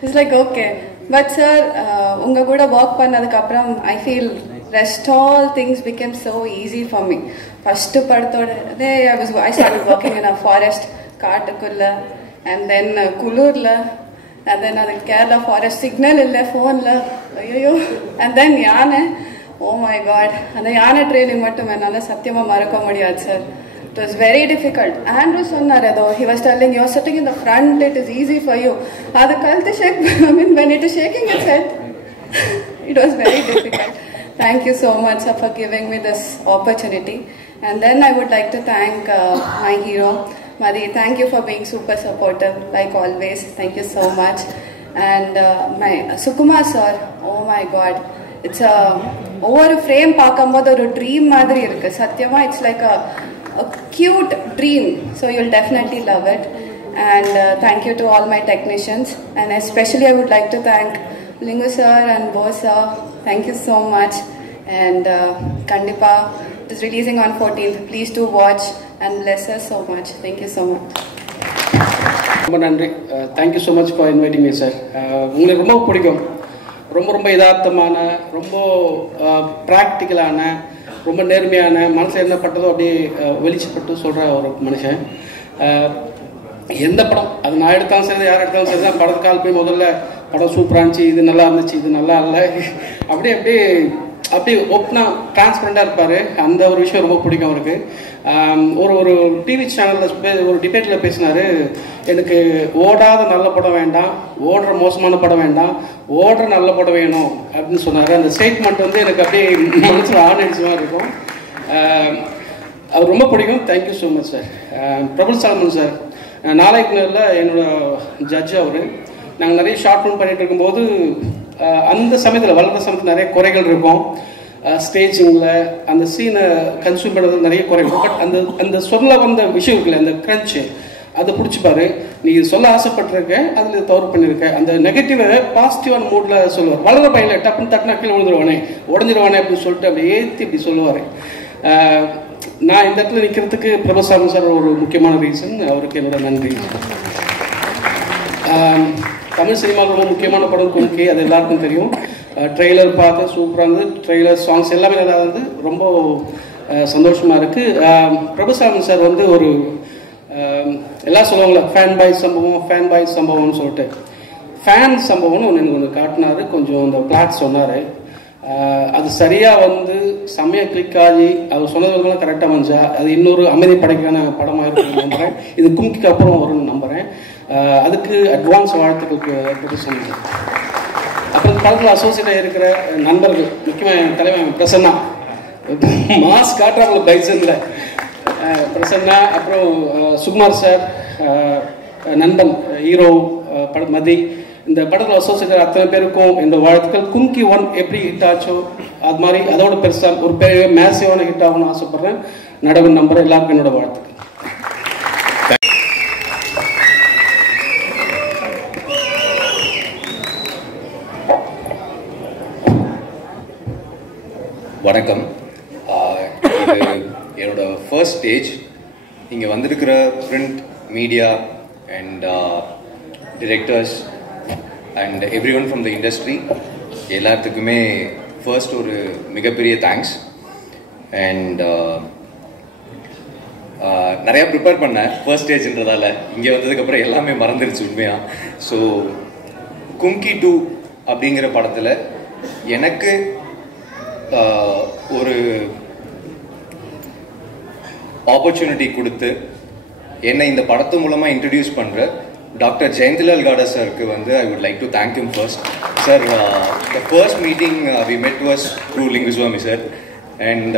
It's like okay. But sir, unga kuda work pannadukku appuram I feel rest all things became so easy for me. First padatode I started working in a forest, kaatukulla, and then kulurla, and then the Kerala forest, signal illa, phone la, ayyo, and then yaane. Oh my God, and the yaane training mattum ennala satyama maraka mudiyadu sir. It was very difficult. Andrew sonnare though, he was telling you are sitting in the front, it is easy for you. Adu kalthe shake, I mean when it is shaking its head, it was very difficult. Thank you so much sir, for giving me this opportunity. And then I would like to thank my hero, Madhi. Thank you for being super supportive like always. Thank you so much. And my Sukumar sir, oh my God. It's a over a frame பார்க்கும்போது ஒரு dream மாதிரி இருக்கு சத்தியமா. It's like a cute dream, so you'll definitely love it. And thank you to all my technicians, and especially I would like to thank Lingu sir and Bo sir. Thank you so much. And Kandipa, it is releasing on 14th. Please do watch and bless us so much. Thank you so much. ரொம்ப நன்றி. Thank you so much for inviting me sir. உங்களுக்கு ரொம்ப பிடிக்கும். ரொம்ப யதார்த்தமான, ரொம்ப ப்ராக்டிக்கலான, ரொம்ப நேர்மையான, மனசில் என்ன பட்டதோ அப்படியே வெளிச்சப்பட்டு சொல்கிற ஒரு மனுஷன். எந்த படம் அது நான் எடுத்தாலும் சரி, யார் எடுத்தாலும் சரி தான் படத்து கால் போய் முதல்ல படம் சூப்பராக இருந்துச்சு, இது நல்லா இருந்துச்சு, இது நல்லா இல்லை, அப்படியே ஓப்பனாக டிரான்ஸ்பரண்டாக இருப்பார். அந்த ஒரு விஷயம் ரொம்ப பிடிக்கும் அவருக்கு. ஒரு டிவி சேனலில் ஒரு டிபேட்டில் பேசினார், எனக்கு ஓடாத நல்ல படம் வேண்டாம், ஓடுற மோசமான படம் வேண்டாம், ஓடுற நல்ல படம் வேணும் அப்படின்னு சொன்னார். அந்த ஸ்டேட்மெண்ட் வந்து எனக்கு அப்படியே மனசில் ஆனடிச்சு மாதிரி இருக்கும். அவர் ரொம்ப பிடிக்கும். Thank you so much sir. Praful Solomon sir நாளைக்குனரில் என்னோட ஜட்ஜ் அவர். நாங்கள் நிறைய ஷார்ட் ஃபிலிம் பண்ணிகிட்டு இருக்கும்போது அந்த சமயத்தில் வளர்ந்த சமயத்தில் நிறைய குறைகள் இருக்கும். ஸ்டேஜிங்கில் அந்த சீனை கன்சியூம் பண்ணுறது நிறைய குறைகள். பட் அந்த சொல்ல வந்த விஷயம் இருக்குல்ல, அந்த க்ரன்ச்சு, அதை பிடிச்சிப்பாரு. நீ சொல்ல ஆசைப்பட்டிருக்க, அதில் தவறு பண்ணியிருக்க, அந்த நெகட்டிவை பாசிட்டிவான மூடில் சொல்லுவார். வளர பையனில் டப்புன்னு தட்டினா கீழே உடஞ்சிருவானே அப்படின்னு சொல்லிட்டு அப்படி ஏற்றி இப்படி சொல்லுவார். நான் இந்த இடத்துல நிற்கிறதுக்கு பிரபுசாமி சார் ஒரு முக்கியமான ரீசன். அவருக்கு என்னோட நன்றி. தமிழ் சினிமாவில் ரொம்ப முக்கியமான படம் கும்கி, அது எல்லாருக்கும் தெரியும். ட்ரெய்லர் பார்த்து சூப்பராக இருந்தது. ட்ரெய்லர் சாங்ஸ் எல்லாமே நல்லா வந்து ரொம்ப சந்தோஷமாக இருக்குது. பிரபுசாமி சார் வந்து ஒரு எல்லாம் சொல்லுவாங்களே ஃபேன் பாய் சம்பவம்னு சொல்லிட்டு, ஃபேன் சம்பவம்னு ஒன்று காட்டினார். கொஞ்சம் அந்த பிளாட் சொன்னார். அது சரியாக வந்து செம்மையாக கிளிக் ஆகி அவர் சொன்னதுலாம் கரெக்டாக வந்துச்சா, அது இன்னொரு அமைதி படைக்கான படமாக இருக்குன்னு நம்புகிறேன். இது கும்கிக்கு அப்புறம் வரும்னு நம்புகிறேன். அதுக்கு அட்வான்ஸ் வாழ்த்துக்களுக்கு ப்ரொடியூசர். அப்புறம் படத்தில் அசோசியேட்டாக இருக்கிற நண்பர்கள், முக்கியமாக என் தலைவன் பிரசன்னா, மாஸ் காட்டுறாங்களுக்கு பைசனில் பிரசன்னா, அப்புறம் சுகுமார் சார், நண்பன் ஹீரோ மதி, இந்த படத்தில் அசோசியேட்டர் அத்தனை பேருக்கும் இந்த வாழ்த்துக்கள். கும்கி 1 எப்படி ஹிட் ஆச்சோ அது மாதிரி அதோட பெருசாக ஒரு பெரிய மேசிவான ஹிட் ஆகும்னு ஆசைப்பட்றேன். நடவன் நம்புகிறேன். எல்லாருக்கும் என்னோட வாழ்த்துக்கள். வணக்கம். இது என்னோட ஃபர்ஸ்ட் ஸ்டேஜ். இங்கே வந்திருக்கிற print media and directors and every one from the industry எல்லாத்துக்குமே ஃபர்ஸ்ட் ஒரு மிகப்பெரிய தேங்க்ஸ். அண்ட் நிறையா ப்ரிப்பேர் பண்ணேன் ஃபர்ஸ்ட் ஸ்டேஜ்ன்றதால. இங்கே வந்ததுக்கப்புறம் எல்லாமே மறந்துருச்சு உண்மையாக. ஸோ கும்கி 2 அப்படிங்கிற படத்தில் எனக்கு ஒரு ஆப்பர்ச்சுனிட்டி கொடுத்து என்னை இந்த படத்து மூலமாக இன்ட்ரடியூஸ் பண்ணுற டாக்டர் ஜெயந்திலால் காடா சாருக்கு வந்து I would like to thank him first. Sir, the first meeting we met was through Lingusamy sir, and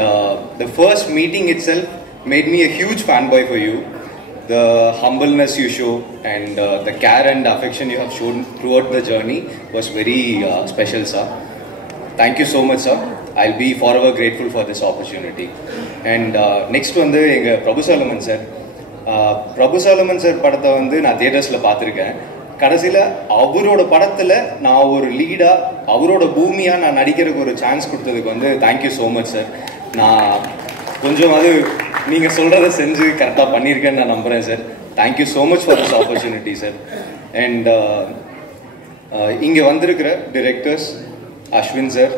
the first meeting itself made me a huge fanboy for you. The humbleness you show and the care and affection you have shown throughout the journey was very special, sir. Thank you so much, sir. I'll be forever grateful for this opportunity. And next வந்து எங்க பிரபு Solomon sir. பிரபு Solomon sir படத்தை வந்து நான் தியேட்டர்ஸில் பார்த்துருக்கேன். கடைசியில் அவரோட படத்தில் நான் ஒரு லீடாக அவரோட பூமியாக நான் நடிக்கிறதுக்கு ஒரு சான்ஸ் கொடுத்ததுக்கு வந்து தேங்க்யூ ஸோ மச் சார். நான் கொஞ்சம் அது நீங்கள் சொல்கிறத செஞ்சு கரெக்டாக பண்ணியிருக்கேன்னு நான் நம்புகிறேன் சார். Thank you so much for this opportunity sir. And இங்கே வந்திருக்கிற directors Ashwin sir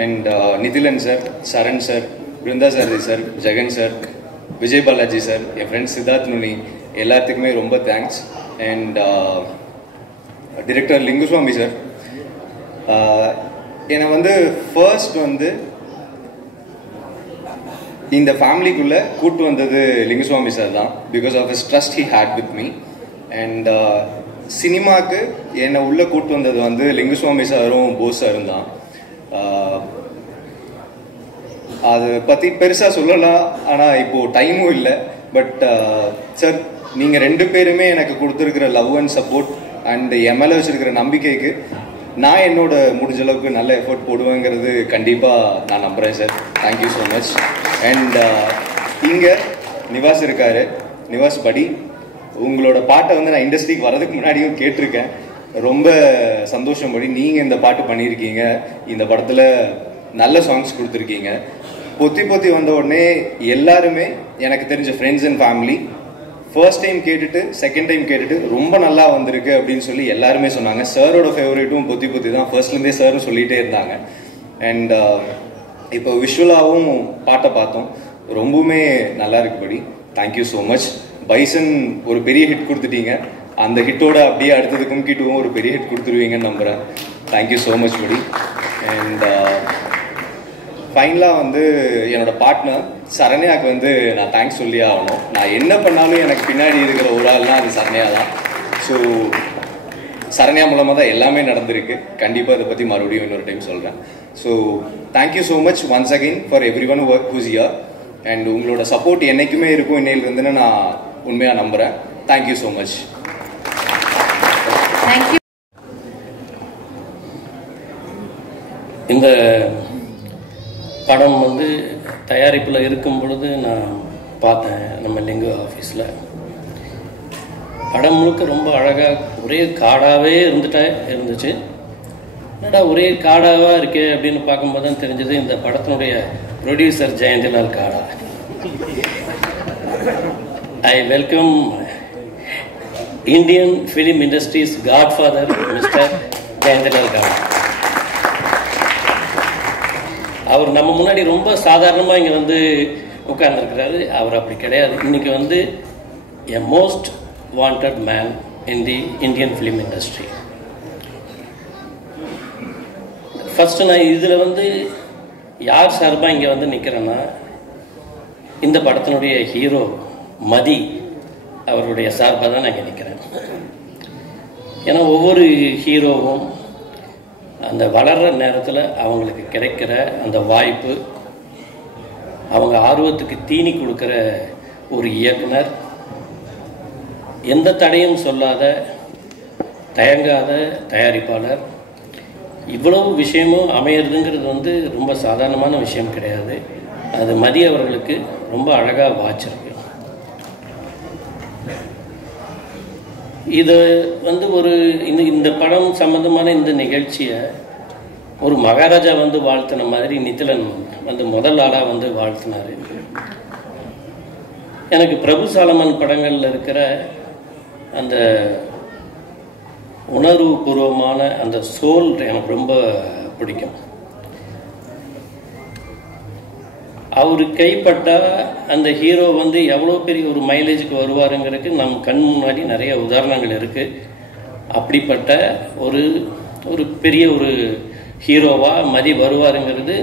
and Nithilan sir, Saran sir, Brinda Sarathy sir, Jegan sir, Vijay Balaji sir, என் ஃப்ரெண்ட் சித்தார்த் நுனி, எல்லாத்துக்குமே ரொம்ப thanks. And director Lingusamy sir, என்னை வந்து ஃபர்ஸ்ட் வந்து இந்த ஃபேமிலிக்குள்ளே கூட்டு வந்தது லிங்குசுவாமி சார் தான். Because of his trust he had with me. And சினிமாவுக்கு என்னை உள்ளே கூட்டு வந்தது வந்து லிங்குசுவாமி சாரும் போஸ் சாரும் தான். அதை பற்றி பெருசாக சொல்லலாம், ஆனால் இப்போது டைமும் இல்லை. பட் சார், நீங்கள் 2 பேருமே எனக்கு கொடுத்துருக்கிற லவ் அண்ட் சப்போர்ட் அண்ட் என் மேலே வச்சுருக்கிற நம்பிக்கைக்கு நான் என்னோட முடிஞ்ச அளவுக்கு நல்ல எஃபர்ட் போடுவேங்கிறது கண்டிப்பாக நான் நம்புகிறேன் சார். Thank you so much. அண்ட் இங்கே நிவாஸ் இருக்கார். நிவாஸ் படி, உங்களோட பாட்டை வந்து நான் இண்டஸ்ட்ரிக்கு வர்றதுக்கு முன்னாடியும் கேட்டிருக்கேன். ரொம்ப சந்தோஷம் படி, நீங்கள் இந்த பாட்டு பண்ணியிருக்கீங்க. இந்த படத்தில் நல்ல சாங்ஸ் கொடுத்துருக்கீங்க. பொத்தி பொத்தி வந்த உடனே எல்லாருமே எனக்கு தெரிஞ்ச friends and family first time கேட்டுட்டு செகண்ட் டைம் கேட்டுட்டு ரொம்ப நல்லா வந்திருக்கு அப்படின்னு சொல்லி எல்லாருமே சொன்னாங்க. சாரோட ஃபேவரேட்டும் பொத்தி பொத்தி தான். ஃபர்ஸ்ட்லேருந்தே சாரும் சொல்லிகிட்டே இருந்தாங்க. அண்ட் இப்போ விஷுவலாகவும் பாட்டை பார்த்தோம், ரொம்பவுமே நல்லா இருக்குபடி. Thank you so much. பைசன் ஒரு பெரிய ஹிட் கொடுத்துட்டீங்க. அந்த ஹிட்டோட அப்படியே அடுத்தது கும்கிட்டுவும் ஒரு பெரிய ஹிட் கொடுத்துருவீங்கன்னு நம்புகிறேன். தேங்க்யூ ஸோ மச் படி. அண்ட் ஃபைனலாக வந்து என்னோட பார்ட்னர் சரண்யாவுக்கு வந்து நான் தேங்க்ஸ் சொல்லி ஆகணும். நான் என்ன பண்ணாலும் எனக்கு பின்னாடி இருக்கிற ஒரு ஆள்னா அது சரண்யா தான். ஸோ சரண்யா மூலமாக தான் எல்லாமே நடந்திருக்கு. கண்டிப்பாக இதை பற்றி மறுபடியும் இன்னொரு டைம் சொல்கிறேன். So thank you so much once again for every one who's here. And உங்களோட சப்போர்ட் என்றைக்குமே இருக்கும் இன்னையிலிருந்துன்னு நான் உண்மையாக நம்புகிறேன். Thank you so much. இந்த படம் வந்து தயாரிப்பில் இருக்கும் பொழுது நான் பார்த்தேன் நம்ம லிங்கு ஆஃபீஸில். படம் முழுக்க ரொம்ப அழகாக ஒரே காடாகவே இருந்துச்சு. என்னடா ஒரே காடாவாக இருக்கே அப்படின்னு பார்க்கும்போது தான் தெரிஞ்சது இந்த படத்தினுடைய ப்ரொடியூசர் ஜெயந்திலால் காடா. I welcome Indian film industries Godfather mister Jayantilal காடா. அவர் நம்ம முன்னாடி ரொம்ப சாதாரணமாக இங்கே வந்து உட்கார்ந்துருக்கிறாரு. அவர் அப்படி கிடையாது. இன்றைக்கி வந்து a most wanted man in the Indian film industry. First நான் இதில் வந்து யார் சார்பாக இங்கே வந்து நிற்கிறேன்னா, இந்த படத்தினுடைய ஹீரோ மதி அவருடைய சார்பாக தான் நான் இங்கே நிற்கிறேன். ஏன்னா ஒவ்வொரு ஹீரோவும் அந்த வளர்கிற நேரத்தில் அவங்களுக்கு கிடைக்கிற அந்த வாய்ப்பு, அவங்க ஆர்வத்துக்கு தீனி கொடுக்குற ஒரு இயக்குனர், எந்த தடையும் சொல்லாத தயங்காத தயாரிப்பாளர், இவ்வளவு விஷயமும் அமையிறதுங்கிறது வந்து ரொம்ப சாதாரணமான விஷயம் கிடையாது. அது மதி அவர்களுக்கு ரொம்ப அழகாக வாச்சிருக்கு. இது வந்து ஒரு இந்த படம் சம்பந்தமான இந்த நிகழ்ச்சியை ஒரு மகாராஜா வந்து வாழ்த்தின மாதிரி நிதிலன் வந்து முதல் ஆளாக வந்து வாழ்த்தினார். எனக்கு பிரபு சாலமன் படங்களில் இருக்கிற அந்த உணர்வு பூர்வமான அந்த சோல் எனக்கு ரொம்ப பிடிக்கும். அவர் கைப்பட்டால் அந்த ஹீரோ வந்து எவ்வளோ பெரிய ஒரு மைலேஜுக்கு வருவாருங்கிறதுக்கு நம் கண் முன்னாடி நிறைய உதாரணங்கள் இருக்குது. அப்படிப்பட்ட ஒரு பெரிய ஒரு ஹீரோவாக மதி வருவாருங்கிறது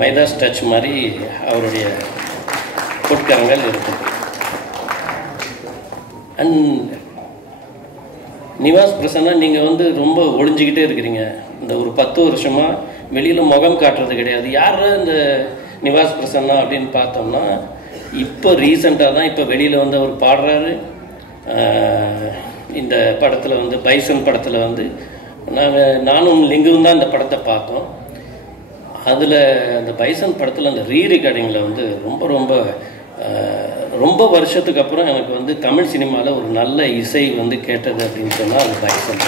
மைதாஸ் டச் மாதிரி அவருடைய பொற்கரங்கள் இருக்குது. அண்ட் நிவாஸ் பிரசன்னா, நீங்கள் வந்து ரொம்ப ஒளிஞ்சிக்கிட்டே இருக்கிறீங்க. இந்த ஒரு 10 வருஷமாக வெளியில் முகம் காட்டுறது கிடையாது. யார் இந்த நிவாஸ் பிரசன்னா அப்படின்னு பார்த்தோம்னா, இப்போ ரீசெண்டாக தான் இப்போ வெளியில் வந்து அவர் பாடுறாரு. இந்த படத்தில் வந்து பைசன் படத்தில் வந்து நானும் லிங்கும் தான் இந்த படத்தை பார்த்தோம். அதில் அந்த பைசன் படத்தில் அந்த ரீரெக்கார்டிங்கில் வந்து ரொம்ப வருஷத்துக்கு அப்புறம் எனக்கு வந்து தமிழ் சினிமாவில் ஒரு நல்ல இசை வந்து கேட்டது அப்படின்னு சொன்னால் அது பைசன்.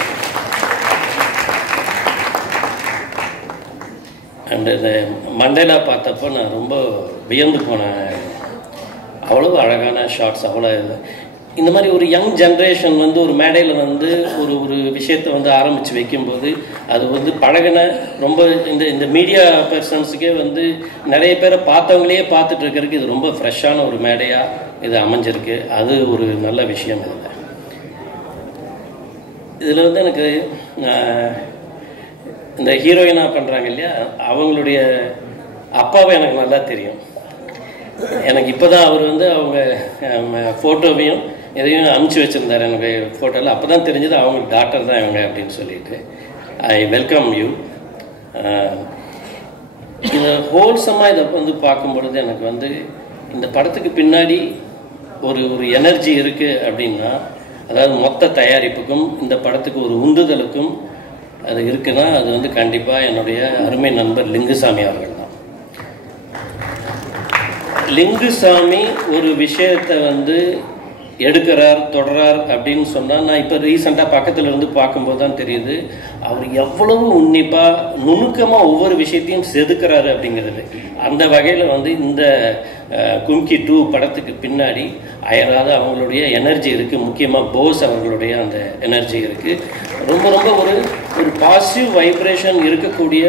அண்ட் இந்த மண்டேலா பார்த்தப்போ நான் ரொம்ப வியந்து போனேன். அவ்வளோ அழகான ஷார்ட்ஸ், அவ்வளோ இந்த மாதிரி ஒரு யங் ஜென்ரேஷன் வந்து ஒரு மேடையில் வந்து ஒரு ஒரு விஷயத்தை வந்து ஆரம்பித்து வைக்கும்போது அது வந்து பழகின ரொம்ப இந்த மீடியா பர்சன்ஸுக்கே வந்து நிறைய பேரை பார்த்தவங்களே பார்த்துட்டு இருக்கிறதுக்கு இது ரொம்ப ஃப்ரெஷ்ஷான ஒரு மேடையாக இது அமைஞ்சிருக்கு. அது ஒரு நல்ல விஷயம். இதில் வந்து எனக்கு இந்த ஹீரோயினாக பண்ணுறாங்க இல்லையா, அவங்களுடைய அப்பாவை எனக்கு நல்லா தெரியும். எனக்கு இப்போ தான் அவர் வந்து அவங்க ஃபோட்டோவையும் எதையும் அமுச்சு வச்சுருந்தார் என்னுடைய ஃபோட்டோவில். அப்போ தான் தெரிஞ்சது அவங்க டாக்டர் தான் இவங்க அப்படின்னு சொல்லிட்டு. I welcome you. இந்த ஹோல்சமாக இதை வந்து பார்க்கும்பொழுது எனக்கு வந்து இந்த படத்துக்கு பின்னாடி ஒரு ஒரு எனர்ஜி இருக்குது அப்படின்னா, அதாவது மொத்த தயாரிப்புக்கும் இந்த படத்துக்கு ஒரு உந்துதலுக்கும் அது இருக்குன்னா அது வந்து கண்டிப்பாக என்னுடைய அருமை நண்பர் லிங்குசாமி அவர்கள் தான். லிங்குசாமி ஒரு விஷயத்தை வந்து எடுக்கிறார், தொடரார் அப்படின்னு சொன்னால், நான் இப்போ ரீசெண்டாக பக்கத்தில் இருந்து பார்க்கும்போது தான் தெரியுது அவர் எவ்வளவு உன்னிப்பாக நுணுக்கமாக ஒவ்வொரு விஷயத்தையும் செதுக்கிறாரு அப்படிங்கிறது. அந்த வகையில் வந்து இந்த கும்கி 2 படத்துக்கு பின்னாடி அயராத அவங்களுடைய எனர்ஜி இருக்குது. முக்கியமாக போஸ் அவர்களுடைய அந்த எனர்ஜி இருக்குது. ரொம்ப ரொம்ப ஒரு ஒரு பாசிட்டிவ் வைப்ரேஷன் இருக்கக்கூடிய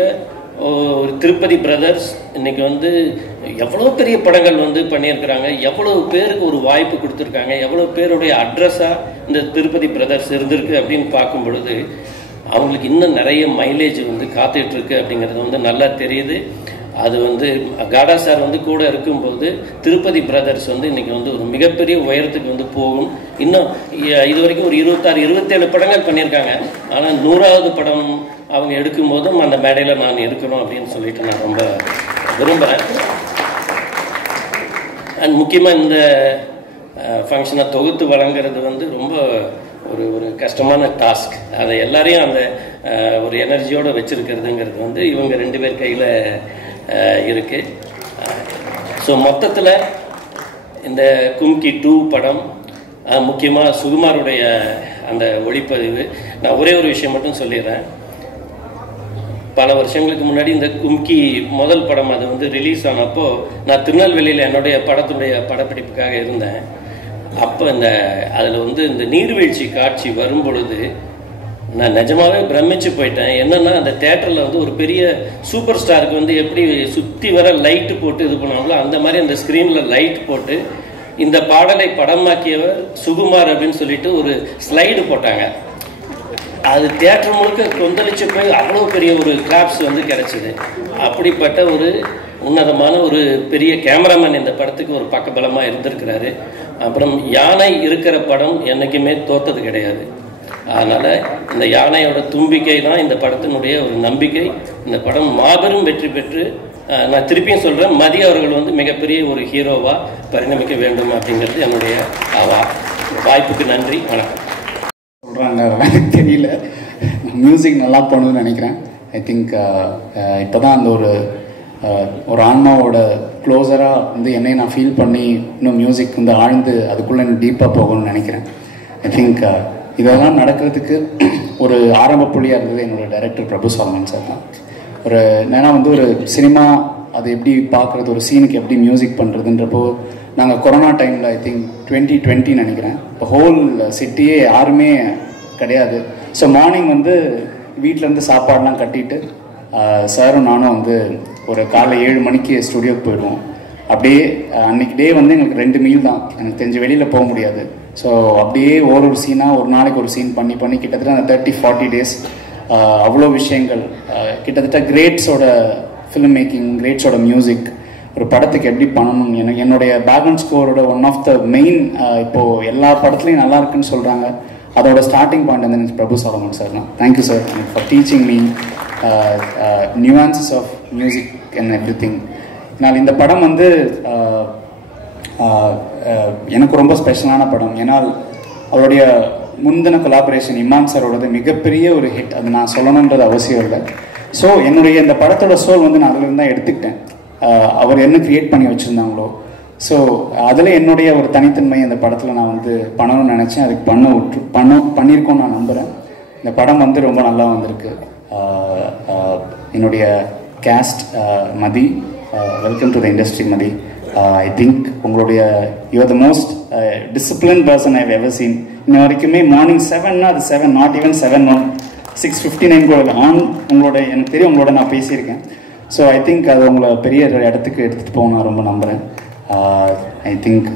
ஒரு திருப்பதி பிரதர்ஸ் இன்னைக்கு வந்து எவ்வளோ பெரிய படங்கள் வந்து பண்ணியிருக்கிறாங்க, எவ்வளவு பேருக்கு ஒரு வாய்ப்பு கொடுத்துருக்காங்க, எவ்வளோ பேருடைய அட்ரஸாக இந்த திருப்பதி பிரதர்ஸ் இருந்திருக்கு அப்படின்னு பார்க்கும் பொழுது அவங்களுக்கு இன்னும் நிறைய மைலேஜ் வந்து காத்துட்ருக்கு அப்படிங்கிறது வந்து நல்லா தெரியுது. அது வந்து காடா சார் வந்து கூட இருக்கும்போது திருப்பதி பிரதர்ஸ் வந்து இன்னைக்கு வந்து ஒரு மிகப்பெரிய உயரத்துக்கு வந்து போகும். இன்னும் இது வரைக்கும் ஒரு 26-27 படங்கள் பண்ணியிருக்காங்க. ஆனால் 100வது படம் அவங்க எடுக்கும் போதும் அந்த மேடையில் நான் இருக்கணும் அப்படின்னு சொல்லிட்டு நான் ரொம்ப விரும்புகிறேன். அண்ட் முக்கியமாக இந்த ஃபங்க்ஷனை தொகுத்து வழங்குறது வந்து ரொம்ப ஒரு ஒரு கஷ்டமான டாஸ்க். அதை எல்லாரையும் அந்த ஒரு எனர்ஜியோடு வச்சுருக்கிறதுங்கிறது வந்து இவங்க 2 பேர் கையில் இருக்குது. ஸோ மொத்தத்தில் இந்த கும்கி 2 படம் முக்கியமாக சுகுமாருடைய அந்த ஒளிப்பதிவு. நான் ஒரே ஒரு விஷயம் மட்டும் சொல்லிடுறேன். பல வருஷங்களுக்கு முன்னாடி இந்த கும்கி முதல் படம் அது வந்து ரிலீஸ் ஆனப்போ நான் திருநெல்வேலியில் என்னுடைய படத்துடைய படப்பிடிப்புக்காக இருந்தேன். அப்போ அதில் வந்து இந்த நீர்வீழ்ச்சி காட்சி வரும் பொழுது நான் நிஜமாவே பிரமிச்சு போயிட்டேன். என்னன்னா அந்த தேட்டரில் வந்து ஒரு பெரிய சூப்பர் ஸ்டாருக்கு வந்து எப்படி சுற்றி வர லைட்டு போட்டு இது பண்ணுவாங்களோ அந்த மாதிரி அந்த ஸ்க்ரீனில் லைட் போட்டு இந்த பாடலை படமாக்கியவர் சுகுமார் அப்படின்னு சொல்லிட்டு ஒரு ஸ்லைடு போட்டாங்க. அது தியேட்டர் முழுக்க கொந்தளிச்சு போய் அவ்வளோ பெரிய ஒரு கிளாப்ஸ் வந்து கிடைச்சிது. அப்படிப்பட்ட ஒரு உன்னதமான ஒரு பெரிய கேமராமேன் இந்த படத்துக்கு ஒரு பக்கபலமாக இருந்திருக்கிறாரு. அப்புறம் யானை இருக்கிற படம் என்றைக்குமே தோத்தது கிடையாது. அதனால் இந்த யானையோட தும்பிக்கை தான் இந்த படத்தினுடைய ஒரு நம்பிக்கை. இந்த படம் மாபெரும் வெற்றி பெற்று நான் திருப்பியும் சொல்கிறேன், மதி அவர்கள் வந்து மிகப்பெரிய ஒரு ஹீரோவாக பரிணமிக்க வேண்டும் அப்படிங்கிறது என்னுடைய வாய்ப்புக்கு நன்றி, வணக்கம். சொல்கிறாங்க தெரியல, மியூசிக் நல்லா பண்ணுன்னு நினைக்கிறேன். ஐ திங்க் இப்போ தான் அந்த ஒரு ஆன்மாவோட க்ளோஸராக வந்து என்னை நான் ஃபீல் பண்ணி இன்னும் மியூசிக் வந்து ஆழ்ந்து அதுக்குள்ளே இன்னும் டீப்பாக போகணும்னு நினைக்கிறேன். ஐ திங்க் இதெல்லாம் நடக்கிறதுக்கு ஒரு ஆரம்ப புள்ளியாக இருந்தது என்னோடய டைரக்டர் பிரபு சாலமன் சார் தான். ஏன்னா வந்து ஒரு சினிமா அது எப்படி பார்க்குறது, ஒரு சீனுக்கு எப்படி மியூசிக் பண்ணுறதுன்றப்போ நாங்கள் கொரோனா டைமில் ஐ திங்க் 2020 நினைக்கிறேன், இப்போ ஹோல் சிட்டியே யாருமே கிடையாது. ஸோ மார்னிங் வந்து வீட்டிலேருந்து சாப்பாடெலாம் கட்டிட்டு சாரும் நானும் வந்து ஒரு காலைல 7 மணிக்கு ஸ்டுடியோக்கு போயிடுவோம். அப்படியே அன்றைக்கி டே வந்து எங்களுக்கு 2 மீல் தான், எனக்கு தெரிஞ்ச வெளியில் போக முடியாது. ஸோ அப்படியே ஒரு சீனாக ஒரு நாளைக்கு ஒரு சீன் பண்ணி கிட்டத்தட்ட அந்த 30-40 டேஸ் அவ்வளோ விஷயங்கள், கிட்டத்தட்ட கிரேட்ஸோட ஃபிலிம் மேக்கிங், கிரேட்ஸோட மியூசிக், ஒரு படத்துக்கு எப்படி பண்ணணும். என்னுடைய பேக்ரவுண்ட் ஸ்கோரோட ஒன் ஆஃப் த மெயின் இப்போது எல்லா படத்துலையும் நல்லா இருக்குன்னு சொல்கிறாங்க, அதோட ஸ்டார்டிங் பாயிண்ட் வந்து எனக்கு பிரபு சாலமன் சார் தான். Thank you sir for teaching me nuances of music and everything. நான் இந்த படம் வந்து எனக்கு ரொம்ப ஸ்பெஷலான படம். ஏன்னா அவருடைய முந்தின கொலாபரேஷன் இமான் சாரோடது மிகப்பெரிய ஒரு ஹிட், அது நான் சொல்லணுன்றது அவசியம் இல்லை. ஸோ என்னுடைய இந்த படத்தோட சோல் வந்து நான் அதில் தான் எடுத்துக்கிட்டேன். அவர் என்ன க்ரியேட் பண்ணி வச்சுருந்தாங்களோ, ஸோ அதில் என்னுடைய ஒரு தனித்தன்மை அந்த படத்தில் நான் வந்து பண்ணணும்னு நினச்சேன். அதுக்கு பண்ணியிருக்கோன்னு நான் நம்புகிறேன். இந்த படம் வந்து ரொம்ப நல்லா வந்திருக்கு. என்னுடைய cast Mathi, welcome to the industry Mathi. I think உங்களுடைய you are the most disciplined person I've ever seen. இன்ன வரைக்குமே மார்னிங் 7னா அது 7, நாட் ஈவன் 7 6:59 கூட உங்களோட எனக்கு தெரியும், உங்களோட நான் பேசியிருக்கேன். ஸோ ஐ திங்க் அது உங்களை பெரிய இடத்துக்கு எடுத்துகிட்டு போக நான் ரொம்ப நம்புகிறேன். I think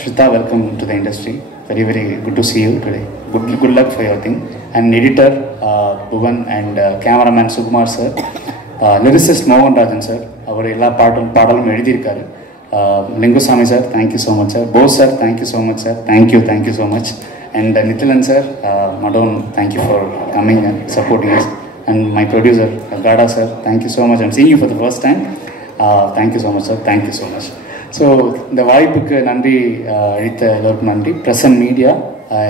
Shrutha, welcome to the industry. Very very good to see you today. Good luck for your thing. And editor Bhuvan and cameraman Sukumar sir, lyricist Mohan Rajan sir, அவர் எல்லா பாடலும் எழுதியிருக்காரு. Lingusamy sir, thank you so much sir. Bose sir, thank you so much sir. Thank you so much. And Nithilan sir, Madon, thank you for coming and supporting us. And my producer Gada sir, thank you so much. I'm seeing you for the first time. Thank you so much sir. Thank you so much. So இந்த வாய்ப்புக்கு நன்றி அளித்த எல்லோருக்கும் நன்றி. Present media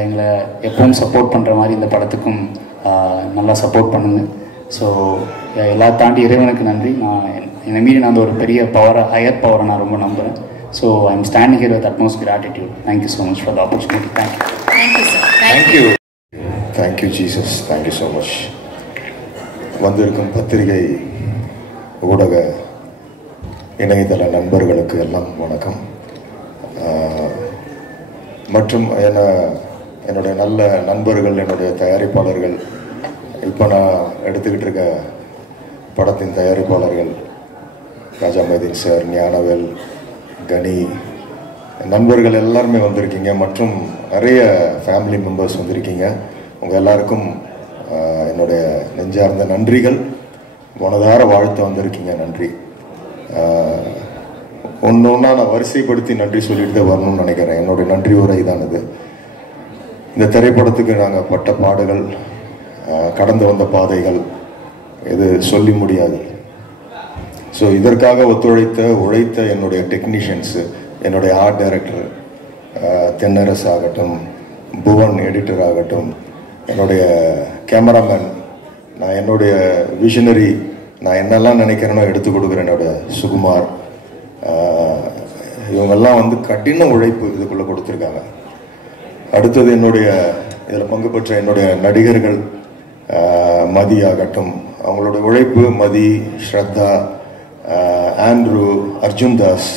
எங்களை எப்பவும் support பண்ணுற மாதிரி இந்த படத்துக்கும் நல்லா சப்போர்ட் பண்ணுங்க. ஸோ எல்லா தாண்டி இறைவனுக்கு நன்றி. என்னை மீறி நான் ஒரு பெரிய பவரை, ஹையர் பவரை நான் ரொம்ப நம்புகிறேன். So I am standing here with utmost gratitude. Thank you so much for the opportunity. Thank you Jesus. Thank you so much. வந்திருக்கும் பத்திரிகை, ஊடக, இணையதள நண்பர்களுக்கு எல்லாம் வணக்கம். மற்றும் என்னுடைய நல்ல நண்பர்கள், என்னுடைய தயாரிப்பாளர்கள், இப்போ நான் எடுத்துக்கிட்டு இருக்க படத்தின் தயாரிப்பாளர்கள் ராஜா மைதீன் சார், ஞானவேல், கனி, நண்பர்கள் எல்லாருமே வந்திருக்கீங்க. மற்றும் நிறைய ஃபேமிலி மெம்பர்ஸ் வந்திருக்கீங்க. உங்கள் எல்லாருக்கும் என்னுடைய நெஞ்சார்ந்த நன்றிகள். மனதார வாழ்த்து வந்திருக்கீங்க. நன்றி. ஒன்று ஒன்றா நான் வரிசைப்படுத்தி நன்றி சொல்லிட்டு தான் வரணும்னு நினைக்கிறேன். என்னுடைய நன்றி உரை தான் இது. இந்த திரைப்படத்துக்கு நாங்கள் பட்ட பாடுகள், கடந்து வந்த பாதைகள், இது சொல்லி முடியாது. ஸோ இதற்காக உழைத்த என்னுடைய டெக்னீஷியன்ஸு, என்னுடைய ஆர்ட் டைரக்டர் தென்னரசு ஆகட்டும், புவன் எடிட்டர் ஆகட்டும், என்னுடைய கேமராமேன், நான் என்னுடைய விஷனரி, நான் என்னெல்லாம் நினைக்கிறேனோ எடுத்து கொடுக்குறேன் என்னோட சுகுமார், இவங்கெல்லாம் வந்து கடின உழைப்பு இதுக்குள்ளே கொடுத்துருக்காங்க. அடுத்தது என்னுடைய இதில் பங்கு பெற்ற என்னுடைய நடிகர்கள், மதி ஆகட்டும், அவங்களோட உழைப்பு, மதி, ஸ்ரத்தா, ஆண்ட்ரூ, அர்ஜுன் தாஸ்,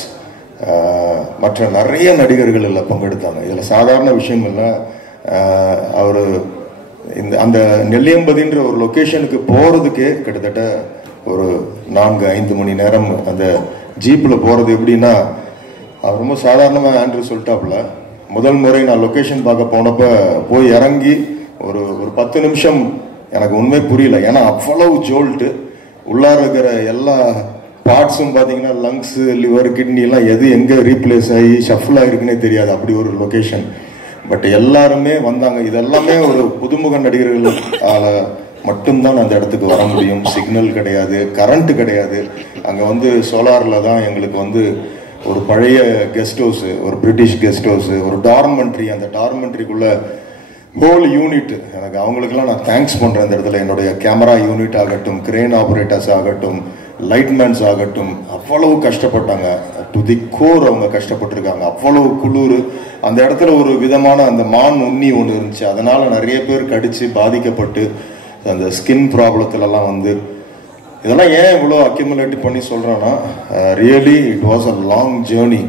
மற்ற நிறைய நடிகர்கள் எல்லாம் பங்கெடுத்தாங்க. இதில் சாதாரண விஷயம் இல்லை. அவர் அந்த நெல்லியம்பதின்ற ஒரு லொக்கேஷனுக்கு போகிறதுக்கே கிட்டத்தட்ட ஒரு 4-5 மணி நேரம் அந்த ஜீப்பில் போகிறது. எப்படின்னா, அவர் ரொம்ப சாதாரணமாக ஆண்ட்ரூ சொல்லிட்டாப்புல, முதல் முறை நான் லொக்கேஷன் பார்க்க போனப்போ போய் இறங்கி ஒரு 10 நிமிஷம் எனக்கு உண்மை புரியல. ஏன்னா அவ்வளவு ஜோல்ட்டு, உள்ளார இருக்கிற எல்லா பார்ட்ஸும் பார்த்தீங்கன்னா லங்ஸு, லிவர், கிட்னி எல்லாம் எது எங்கே ரீப்ளேஸ் ஆகி ஷஃபில் ஆகிருக்குன்னே தெரியாது. அப்படி ஒரு லொக்கேஷன். பட் எல்லாருமே வந்தாங்க. இதெல்லாமே ஒரு புதுமுக நடிகர்களால் மட்டும்தான் அந்த இடத்துக்கு வர முடியும். சிக்னல் கிடையாது, கரண்ட் கிடையாது. அங்கே வந்து சோலாரில் தான் எங்களுக்கு வந்து ஒரு பழைய கெஸ்ட் ஹவுஸு, ஒரு பிரிட்டிஷ் கெஸ்ட் ஹவுஸு, ஒரு டார்மெண்ட்ரி, அந்த டார்மெண்ட்ரிக்குள்ளே ஹோல் யூனிட். எனக்கு அவங்களுக்கெல்லாம் நான் தேங்க்ஸ் பண்ணுறேன். இந்த இடத்துல என்னுடைய கேமரா யூனிட் ஆகட்டும், கிரேன் ஆப்ரேட்டர்ஸ் ஆகட்டும், லைட்மேன்ஸ் ஆகட்டும், அவ்வளவு கஷ்டப்பட்டாங்க. டு தி கோர் அவங்க கஷ்டப்பட்டிருக்காங்க. அவ்வளவு குளிர். அந்த இடத்துல ஒரு விதமான அந்த மான் உண்ணி ஒன்று இருந்துச்சு. அதனால் நிறைய பேர் கடித்து பாதிக்கப்பட்டு அந்த ஸ்கின் ப்ராப்ளத்துலலாம் வந்து, இதெல்லாம் ஏன் இவ்வளோ அக்யூமுலேட் பண்ணி சொல்கிறேன்னா, really it was a long journey.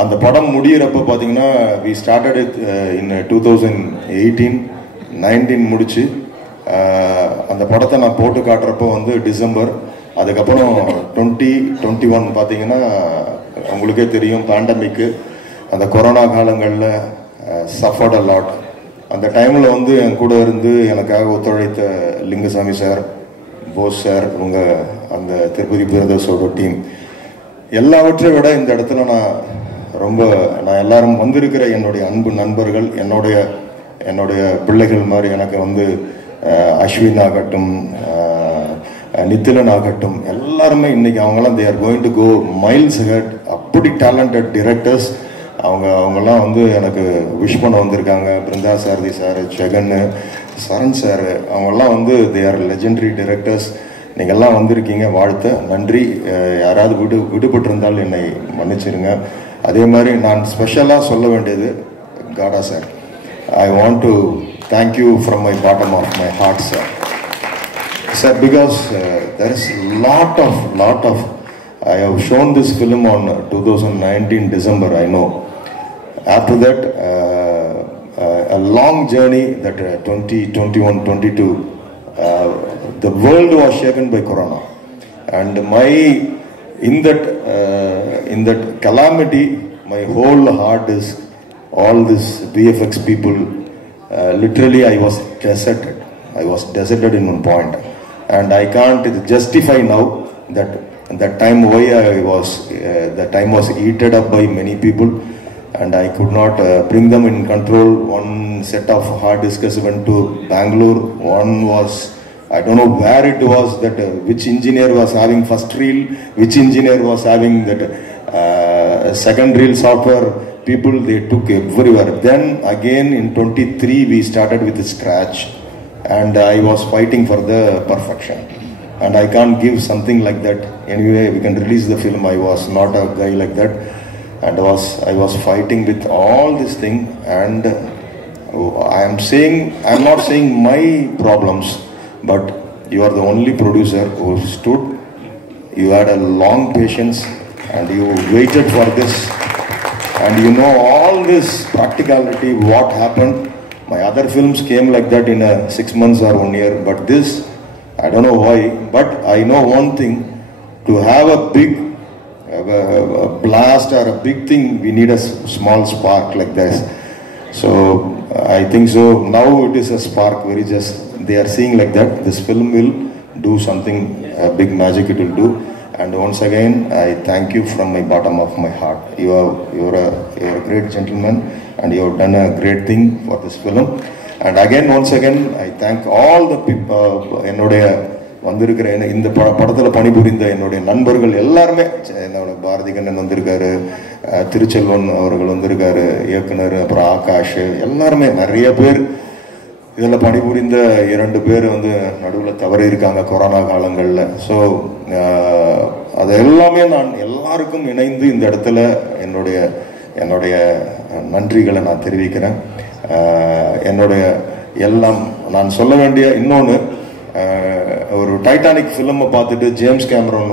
அந்த படம் முடிகிறப்ப பார்த்தீங்கன்னா வி ஸ்டார்டட் இட் இன் 2018-19 முடிச்சு அந்த படத்தை நான் போட்டு காட்டுறப்போ வந்து டிசம்பர். அதுக்கப்புறம் 2021 பார்த்தீங்கன்னா உங்களுக்கே தெரியும், பேண்டமிக்கு, அந்த கொரோனா காலங்களில் சஃபர்ட் அ லாட். அந்த டைமில் வந்து என் கூட இருந்து எனக்காக ஒத்துழைத்த லிங்குசாமி சார், போஸ் சார், இவங்க அந்த திருப்பதி பிரதர்ஸோட டீம், எல்லாவற்றை விட இந்த இடத்துல நான் எல்லாரும் வந்திருக்கிற என்னுடைய அன்பு நண்பர்கள், என்னுடைய பிள்ளைகள் மாதிரி எனக்கு வந்து அஸ்வின் ஆகட்டும், நித்திலன் ஆகட்டும், எல்லாருமே இன்னைக்கு அவங்கெல்லாம் they are going to go miles ahead. அப்படி டேலண்டட் டிரெக்டர்ஸ் அவங்கெல்லாம் வந்து எனக்கு விஷ் பண்ண வந்திருக்காங்க. பிருந்தா சாரதி சார், ஜெகன், சரண் சார், அவங்கெல்லாம் வந்து தே ஆர் லெஜெண்டரி டிரெக்டர்ஸ். நீங்கள்லாம் வந்திருக்கீங்க, வாழ்த்த நன்றி. யாராவது விடுபட்டிருந்தால் என்னை மன்னிச்சிருங்க. அதே மாதிரி நான் ஸ்பெஷலாக சொல்ல வேண்டியது காடா sir. I want to thank you from my bottom of my heart sir. Sir, because there is lot of I have shown this film on 2019 December, I know. After that, a long journey that 2021, 22, the world was shaken by Corona, and in that calamity, my whole heart is all this VFX people. Literally, I was deserted. I was deserted in one point, and I can't justify now that time why that time was eaten up by many people, and I could not bring them in control. One set of hard discs went to Bangalore. One was, I don't know where it was, that which engineer was having first reel, which engineer was having that second reel software. People, they took everywhere. Then again in 23 we started with a scratch, and I was fighting for the perfection, and I can't give something like that. Anyway, we can release the film. I was not a guy like that, and I was fighting with all this thing. And I'm not saying my problems, but you are the only producer who stood. You had a long patience, and you waited for this, and you know all this practicality, what happened. My other films came like that in 6 months or 1 year, but this, I don't know why, but I know one thing: to have a big a blast or a big thing, we need a small spark like this. So I think so now it is a spark, they are seeing like that. This film will do something, big magic it will do. And once again, I thank you from my bottom of my heart. You're a great gentleman, and you have done a great thing for this film. And again, once again, I thank all the people. வந்திருக்கிற இந்த படத்தில் பணிபுரிந்த என்னுடைய நண்பர்கள் எல்லாருமே, என்னோட பாரதி கண்ணன் வந்திருக்காரு, திருச்செல்வன் அவர்கள் வந்திருக்காரு, இயக்குனர், அப்புறம் ஆகாஷ், எல்லாருமே நிறைய பேர். இதில் பணிபுரிந்த 2 பேர் நடுவில் தவறி இருக்காங்க கொரோனா காலங்களில். ஸோ அது எல்லாமே நான் எல்லாருக்கும் இணைந்து இந்த இடத்துல என்னுடைய நன்றிகளை நான் தெரிவிக்கிறேன். என்னுடைய எல்லாம் நான் சொல்ல வேண்டிய இன்னொன்று, ஒரு டைட்டானிக் ஃபிலிமை பார்த்துட்டு ஜேம்ஸ் கேமரன்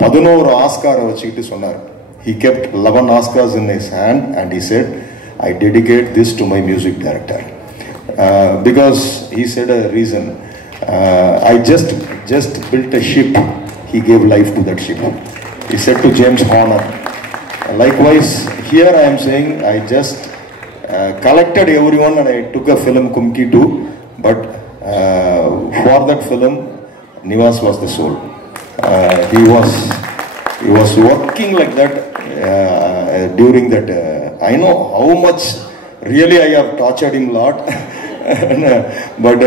11 ஆஸ்காரை வச்சுக்கிட்டு சொன்னார். He kept 11 Oscars in his hand and he said, I dedicate this to my music director. Because he said a reason, I just built a ship, he gave life to that ship. He said to James Horner. Likewise, here I am saying, I just collected everyone and I took a film, Kumki 2, but for that film, Nivas was the soul. He was working like that during that. I know how much really I have tortured him a lot, but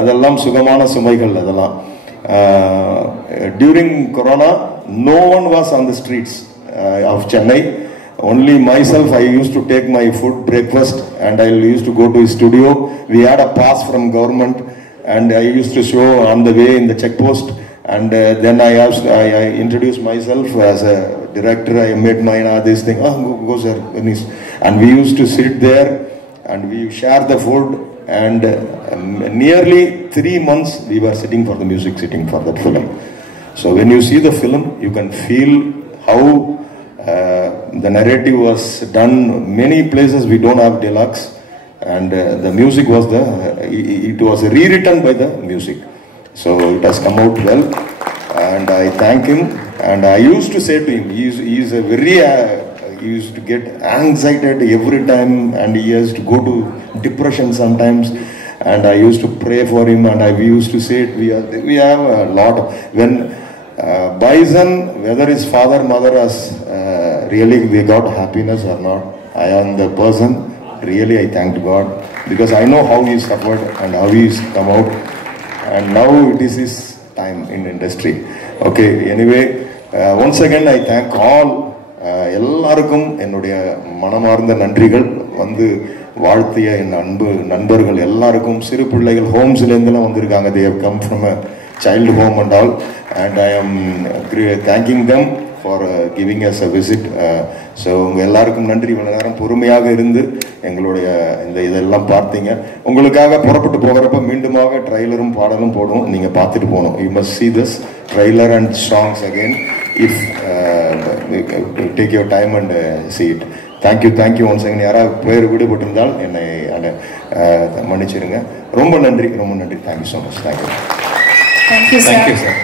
adallam sugamana sumaigal adallam. During Corona, no one was on the streets of Chennai. Only myself, I used to take my food, breakfast, and I used to go to his studio. We had a pass from government, and I used to show on the way in the check post. And then I introduced myself as a director. I made this thing. Go sir. And we used to sit there, and we share the food. And nearly 3 months we were sitting for the music, sitting for that film. So when you see the film, you can feel how the narrative was done. Many places we don't have deluxe, and the music was it was rewritten by the music. So it has come out well, and I thank him. And I used to say to him, he is a very he used to get anxiety every time, and he has to go to depression sometimes. And I used to pray for him, and we used to say we have a lot of, when Bison, whether his father, mother has really they got happiness or not, I am the person. Really, I thank God, because I know how he suffered and how he's come out, and now it is his time in industry. Okay, anyway, once again I thank all. எல்லாருக்கும் என்னுடைய மனமார்ந்த நன்றிகள். வாழ்த்திய என் அன்பு நண்பர்கள் எல்லாருக்கும், சிறு பிள்ளைகள் ஹோம்ஸ்லேருந்துலாம் வந்திருக்காங்க. they have come from a child home and all, and I am thanking them for giving us a visit. So உங்கள் எல்லாருக்கும் நன்றி. இவ்வளோ நேரம் பொறுமையாக இருந்து எங்களுடைய இதெல்லாம் பார்த்தீங்க. உங்களுக்காக புறப்பட்டு போகிறப்ப மீண்டுமாக ட்ரைலரும் பாடலும் போடும், நீங்கள் பார்த்துட்டு போகணும். You must see this trailer and songs again if take your time and see it. Thank you once second. யாராவது பேர் விடுபட்டிருந்தால் என்னை அதை மன்னிச்சிருங்க. ரொம்ப நன்றி. Thank you so much. Thank you sir.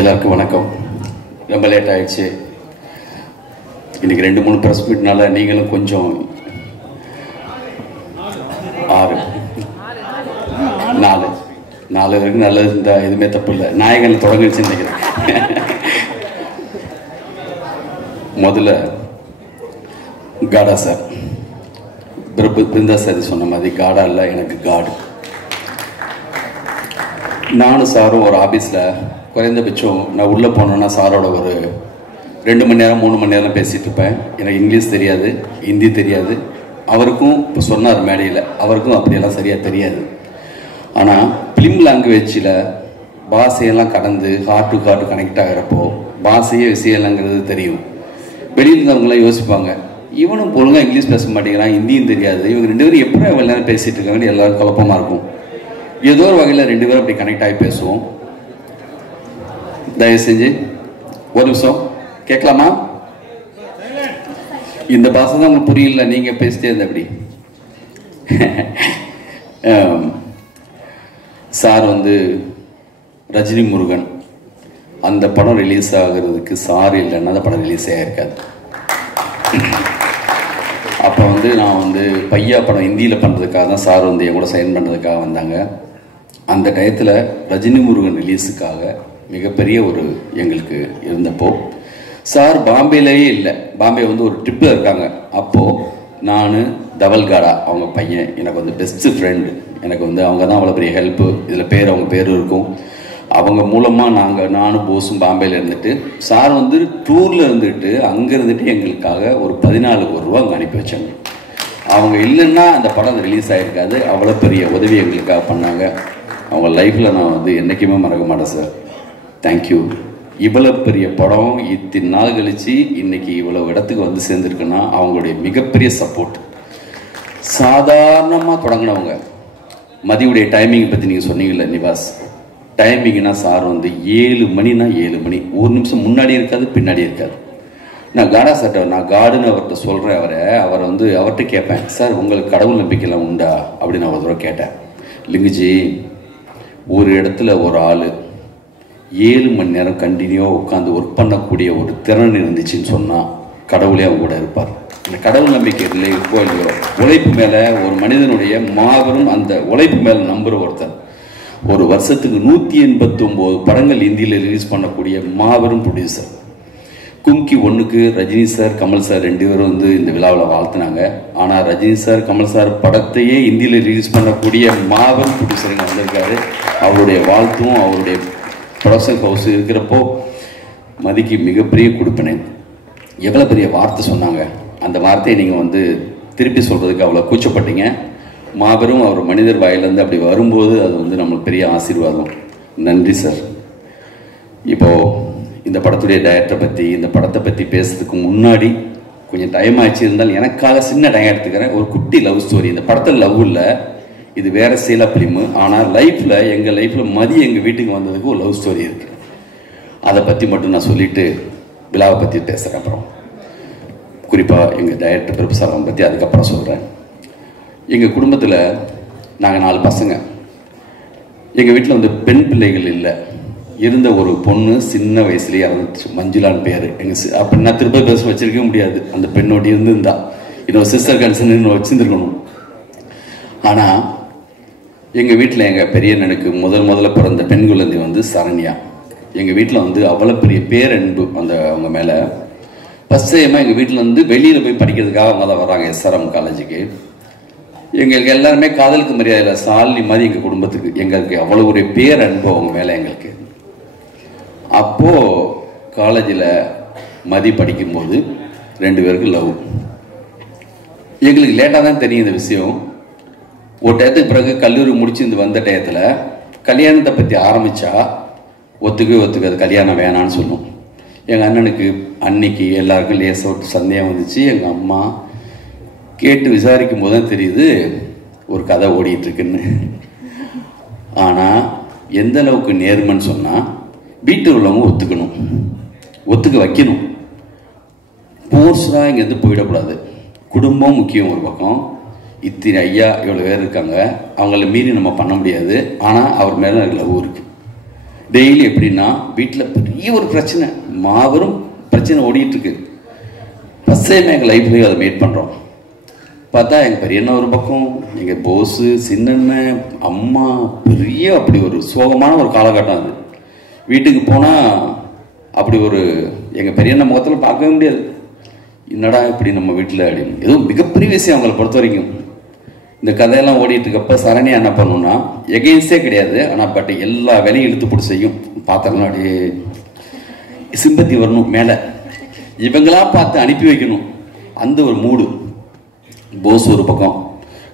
எல்லாருக்கும் வணக்கம். ரொம்ப லேட் ஆயிடுச்சு. இன்னைக்கு 2-3 ப்ரெஸ் மீட்னால நீங்களும் கொஞ்சம் 4 வரைக்கும் நல்லது இருந்தால் எதுவுமே தப்பு இல்லை. நாயகன் தொடங்கிடுச்சுன்னு நினைக்கிறேன். முதல்ல காடா சார், பிருந்தா சார் சொன்ன மாதிரி காடா இல்லை, எனக்கு காடு. நானும் சாரும் ஒரு ஆஃபீஸில் குறைந்தபட்சம் நான் உள்ளே போனோன்னா சாரோட ஒரு 2 மணி நேரம் 3 மணி நேரம் பேசிகிட்டு இருப்பேன். எனக்கு இங்கிலீஷ் தெரியாது, ஹிந்தி தெரியாது. அவருக்கும் இப்போ சொன்னார் மேடையில், அவருக்கும் அப்படியெல்லாம் சரியாக தெரியாது. ஆனால் ஃபிலிம் லாங்குவேஜில் பாஷையெல்லாம் கடந்து ஹார்ட் டு ஹார்ட் கனெக்ட் ஆகிறப்போ பாஷையே விஷயம்ங்கிறது தெரியும். வெளியில் இருந்தவங்களாம் யோசிப்பாங்க, இவனும் ஒழுங்காக இங்கிலீஷ் பேச மாட்டேங்கிறான், ஹிந்தியும் தெரியாது, இவங்க 2 பேரும் எப்படி அவ்வளோ நேரம் பேசிகிட்டு இருக்காங்கன்னு எல்லாரும் குழப்பமாக இருக்கும். ஏதோ ஒரு வகையில் 2 பேரும் அப்படி கனெக்ட் ஆகி பேசுவோம். தயவு செஞ்சு ஒரு நிமிஷம் கேட்கலாமா? இந்த பாஷை தான் உங்களுக்கு புரியல, நீங்கள் பேசிட்டே இருந்த அப்படி. சார் ரஜினி முருகன் அந்த படம் ரிலீஸ் ஆகிறதுக்கு சார் இல்லைன்னா அந்த படம் ரிலீஸ் ஆகிருக்காது. அப்போ நான் பையா படம் ஹிந்தியில் பண்ணுறதுக்காக தான் சார் என் கூட சைன் பண்ணுறதுக்காக வந்தாங்க. அந்த டயத்தில் ரஜினி முருகன் ரிலீஸுக்காக மிகப்பெரிய ஒரு எங்களுக்கு இருந்தப்போ சார் பாம்பேலேயே இல்லை, பாம்பே ஒரு ட்ரிப்பில் இருக்காங்க. அப்போது நான் தவல்காடா அவங்க பையன் எனக்கு பெஸ்ட்டு ஃப்ரெண்டு. எனக்கு அவங்க தான் அவ்வளோ பெரிய ஹெல்ப்பு. இதில் அவங்க பேர் இருக்கும். அவங்க மூலமாக நானும் போஸும் பாம்பேயில் இருந்துட்டு சார் டூரில் இருந்துட்டு அங்கே இருந்துட்டு எங்களுக்காக ஒரு 14 கோடி ரூபா அங்கே அனுப்பி வச்சாங்க. அவங்க இல்லைன்னா அந்த படம் ரிலீஸ் ஆகிருக்காது. அவ்வளோ பெரிய உதவி எங்களுக்காக பண்ணாங்க. அவங்க லைஃப்பில் நான் என்றைக்குமே மறக்க மாட்டேன் சார். தேங்க்யூ. இவ்வளோ பெரிய படம் இத்தனை நாள் கழித்து இன்றைக்கி இவ்வளோ இடத்துக்கு சேர்ந்துருக்குன்னா அவங்களுடைய மிகப்பெரிய சப்போர்ட். சாதாரணமாக தொடங்கினவங்க. மதியுடைய டைமிங்கை பற்றி நீங்கள் சொன்னீங்கல்ல நிவாஸ், டைமிங்னா சார் 7 மணினா 7 மணி, ஒரு நிமிஷம் முன்னாடி இருக்காது பின்னாடி இருக்காது. நான் காடா சார்ட்ட நான் காடுன்னு அவர்கிட்ட சொல்கிறேன். அவர் அவர்கிட்ட கேட்பேன், சார் உங்களுக்கு கடவுள் நம்பிக்கைலாம் உண்டா அப்படின்னு ஒரு தடவை கேட்டேன். லிங்குஜி, ஒரு இடத்துல ஒரு ஆள் 7 மணி நேரம் கண்டினியூவாக உட்காந்து ஒர்க் பண்ணக்கூடிய ஒரு திறன் இருந்துச்சுன்னு சொன்னால் கடவுளே அவங்க கூட இருப்பார். இந்த கடவுள் நம்பிக்கை இல்லை இருக்கோ இல்லையோ, உழைப்பு மேலே ஒரு மனிதனுடைய மாபெரும் அந்த உழைப்பு மேலே நம்புகிற ஒருத்தர். ஒரு வருஷத்துக்கு 189 படங்கள் இந்தியில் ரிலீஸ் பண்ணக்கூடிய மாபெரும் ப்ரொடியூசர். கும்கி 1க்கு ரஜினி சார் கமல் சார் 2 பேரும் இந்த விழாவில் வாழ்த்துனாங்க. ஆனால் ரஜினி சார் கமல் சார் படத்தையே இந்தியில் ரிலீஸ் பண்ணக்கூடிய மாபெரும் ப்ரொடியூசருங்க வந்திருக்காரு. அவருடைய வாழ்த்தும் அவருடைய ப்ரொடக்ஷன் ஹவுஸ் இருக்கிறப்போ மதிக்கு மிகப்பெரிய கொடுப்பினேன். எவ்வளோ பெரிய வார்த்தை சொன்னாங்க. அந்த வார்த்தையை நீங்கள் திருப்பி சொல்கிறதுக்கு அவ்வளோ கூச்சப்பட்டீங்க. மாபெரும் அவர் மனிதர் வாயிலேருந்து அப்படி வரும்போது அது நம்மளுக்கு பெரிய ஆசீர்வாதம். நன்றி சார். இப்போது இந்த படத்துடைய டைரக்டரை பற்றி இந்த படத்தை பற்றி பேசுறதுக்கு முன்னாடி கொஞ்சம் டைம் ஆச்சு. இருந்தாலும் எனக்காக சின்ன டைம் எடுத்துக்கிறேன். ஒரு குட்டி லவ் ஸ்டோரி. இந்த படத்தில் லவ் இல்லை, இது வேறு சீலா ஃபிலிமு. ஆனால் லைஃப்பில் எங்கள் லைஃப்பில் மதி எங்கள் வீட்டுக்கு வந்ததுக்கு ஒரு லவ் ஸ்டோரி இருக்குது. அதை பற்றி மட்டும் நான் சொல்லிவிட்டு விழாவை பற்றி பேசுகிறேன். அப்புறம் குறிப்பாக எங்கள் டைரக்டர் பிரபுசாரம் பற்றி அதுக்கப்புறம் சொல்கிறேன். எங்கள் குடும்பத்தில் நாங்கள் 4 பசங்க. எங்கள் வீட்டில் பெண் பிள்ளைகள் இல்லை. இருந்த ஒரு பொண்ணு சின்ன வயசுலேயே இறந்துச்சு, மஞ்சுளான்னு பேர். அப்போ நான் திருப்பதி பேச வச்சிருக்க முடியாது. அந்த பெண்ணோட்டி இருந்துருந்தா இன்னொரு சிஸ்டர் கன்சன் இன்னும் வச்சுருந்துருக்கணும். ஆனால் எங்கள் வீட்டில் எங்கள் பெரியண்ணனுக்கு முதல்ல பிறந்த பெண் குழந்தை சரண்யா. எங்கள் வீட்டில் அவ்வளோ பெரிய பேரன்பு அவங்க மேலே. ஃபஸ்ட் டைமாக எங்கள் வீட்டில் வெளியில் போய் படிக்கிறதுக்காக அவங்க தான் வராங்க எஸ்ஆர்எம் காலேஜுக்கு. எங்களுக்கு எல்லாருமே காதலுக்கு மரியாதை சாலினி மாதிரி எங்கள் குடும்பத்துக்கு எங்களுக்கு அவ்வளோ ஒரு பேரன்பு அவங்க மேலே எங்களுக்கு. அப்போது காலேஜில் மதி படிக்கும்போது 2 பேருக்கு லவ். எங்களுக்கு லேட்டாக தான் தெரியும் இந்த விஷயம். ஒரு டயத்துக்கு பிறகு கல்லூரி முடிச்சு வந்த டயத்தில் கல்யாணத்தை பற்றி ஆரம்பித்தா ஒத்துக்காது, கல்யாணம் வேணான்னு சொல்லும். எங்கள் அண்ணனுக்கு அன்னைக்கு எல்லாருக்கும் லேசாக ஒரு சந்தேகம் வந்துச்சு. எங்கள் அம்மா கேட்டு விசாரிக்கும் போது தான் தெரியுது ஒரு கதை ஓடிட்டுருக்குன்னு. ஆனால் எந்த அளவுக்கு நேர்மைன்னு சொன்னால் வீட்டில் உள்ளவங்க ஒத்துக்க வைக்கணும். ஃபோர்ஸ்டாக இங்கேருந்து போயிடக்கூடாது. குடும்பம் முக்கியம் ஒரு பக்கம். இத்தனை ஐயா இவ்வளோ பேர் இருக்காங்க, அவங்கள மீறி நம்ம பண்ண முடியாது. ஆனால் அவர் மேலே லவ் இருக்குது. டெய்லி எப்படின்னா வீட்டில் பெரிய ஒரு பிரச்சனை, மாபெரும் பிரச்சனை ஓடிட்டுருக்கு. ஃபஸ்ட் டைம் எங்கள் லைஃப்லேயும் அதை மீட் பண்ணுறோம். பார்த்தா எங்கள் பெரியண்ணா ஒரு பக்கம், எங்கள் போஸு, சின்னண்ணன், அம்மா, பெரிய அப்படி ஒரு சோகமான ஒரு காலகட்டம் அது. வீட்டுக்கு போனால் அப்படி ஒரு எங்கள் பெரியண்ணா முகத்தில் பார்க்கவே முடியாது. என்னடா இப்படி நம்ம வீட்டில் அப்படின்னு. எதுவும் மிகப்பெரிய விஷயம் அவங்களை பொறுத்த வரைக்கும். இந்த கதையெல்லாம் ஓடிட்டு இருக்கப்ப சரணியா என்ன பண்ணணும்னா எகெயின்ஸ்டே கிடையாது, ஆனால் பட் எல்லா வேலையும் இழுத்து போட்டு செய்யும். பார்த்தோம்னா அப்படியே சிம்பத்தி வரணும் மேலே, இவங்களா பார்த்து அனுப்பி வைக்கணும். அந்த ஒரு மூடு. போஸ் ஒரு பக்கம்,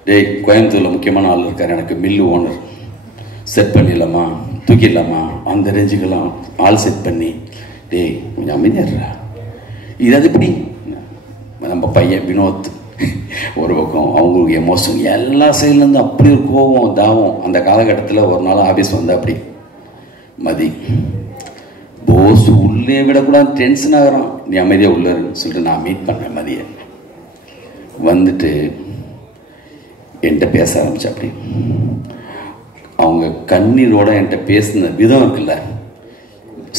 டேய் கோயம்புத்தூரில் முக்கியமான ஆள் இருக்கார், எனக்கு மில்லு ஓனர், செட் பண்ணிடலாமா, தூக்கிடலாமா, அந்த ரேஞ்சுக்கெல்லாம் ஆள் செட் பண்ணி, டேய் கொஞ்சம் அமைதியாடுறா, இது அது இப்படி. நம்ம பையன் வினோத் ஒரு பக்கம், அவங்களுக்கு எமோஷன் எல்லா சைட்லேருந்து அப்படி ஒரு கோபம் தாவம். அந்த காலகட்டத்தில் ஒரு நாள் ஆஃபீஸ் வந்து அப்படி மதி போஸ் உள்ளே விடக்கூடாது, டென்ஷன் ஆகிறான், நீ அமைதியாக உள்ளன்னு சொல்லிட்டு நான் மீட் பண்ணேன். மதியை வந்துட்டு என்கிட்ட பேச ஆரம்பிச்சா. அப்படி அவங்க கண்ணீரோட என்கிட்ட பேசின விதம் இருக்குல்ல,